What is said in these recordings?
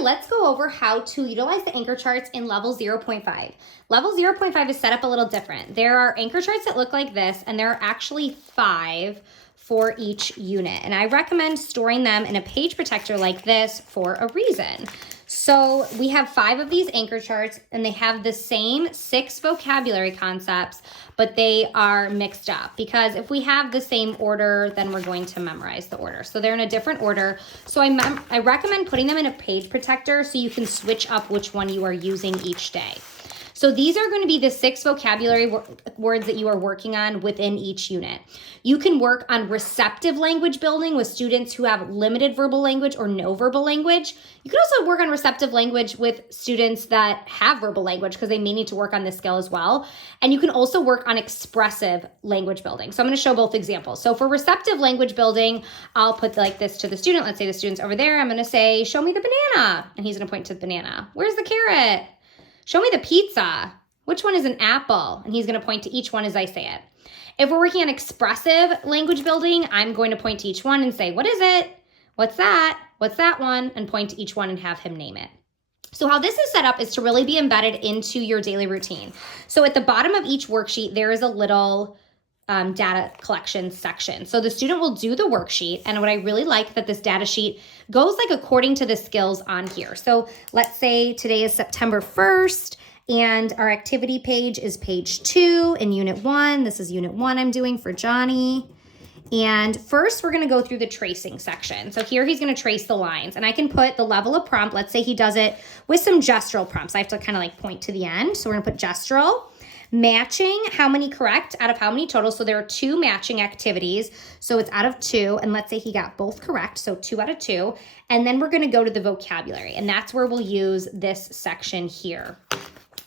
let's go over how to utilize the anchor charts in level 0.5. Level 0.5 is set up a little different. There are anchor charts that look like this, and there are actually 5 for each unit. And I recommend storing them in a page protector like this for a reason. So we have 5 of these anchor charts, and they have the same 6 vocabulary concepts, but they are mixed up, because if we have the same order, then we're going to memorize the order. So they're in a different order. So I recommend putting them in a page protector so you can switch up which one you are using each day. So these are going to be the 6 vocabulary words that you are working on within each unit. You can work on receptive language building with students who have limited verbal language or no verbal language. You can also work on receptive language with students that have verbal language, because they may need to work on this skill as well. And you can also work on expressive language building. So I'm going to show both examples. So for receptive language building, I'll put like this to the student. Let's say the student's over there. I'm going to say, show me the banana. And he's going to point to the banana. Where's the carrot? Show me the pizza. Which one is an apple? And he's going to point to each one as I say it. If we're working on expressive language building, I'm going to point to each one and say, what is it? What's that? What's that one? And point to each one and have him name it. So how this is set up is to really be embedded into your daily routine. So at the bottom of each worksheet, there is a little data collection section. So the student will do the worksheet, and what I really like that this data sheet goes like according to the skills on here. So let's say today is September 1st, and our activity page is page 2 in unit 1. This is unit 1 I'm doing for Johnny. And first we're gonna go through the tracing section. So here he's gonna trace the lines, and I can put the level of prompt. Let's say he does it with some gestural prompts. I have to kind of like point to the end. So we're gonna put gestural. Matching, how many correct out of how many total. So there are 2 matching activities. So it's out of 2. And let's say he got both correct. So 2 out of 2. And then we're going to go to the vocabulary. And that's where we'll use this section here.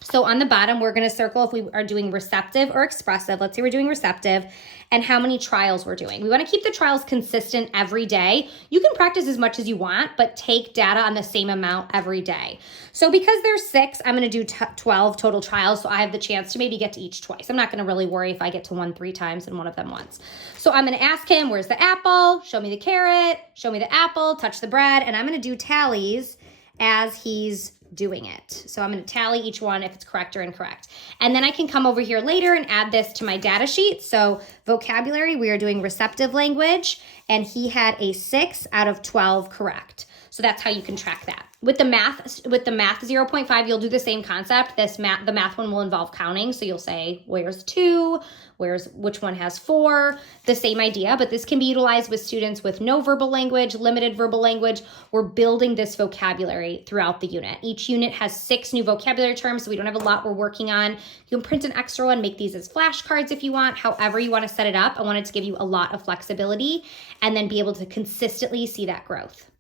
So on the bottom, we're going to circle if we are doing receptive or expressive. Let's say we're doing receptive, and how many trials we're doing. We want to keep the trials consistent every day. You can practice as much as you want, but take data on the same amount every day. So because there's 6, I'm going to do 12 total trials, so I have the chance to maybe get to each twice. I'm not going to really worry if I get to one 3 times and one of them once. So I'm going to ask him, where's the apple? Show me the carrot. Show me the apple. Touch the bread. And I'm going to do tallies as he's doing it. So I'm going to tally each one if it's correct or incorrect. And then I can come over here later and add this to my data sheet. So vocabulary, we are doing receptive language, and he had a 6 out of 12 correct. So that's how you can track that. With the math 0.5, you'll do the same concept. The math one will involve counting. So you'll say, where's 2? Which one has 4? The same idea, but this can be utilized with students with no verbal language, limited verbal language. We're building this vocabulary throughout the unit. Each unit has 6 new vocabulary terms, so we don't have a lot we're working on. You can print an extra one, make these as flashcards if you want. However you want to set it up, I wanted to give you a lot of flexibility and then be able to consistently see that growth.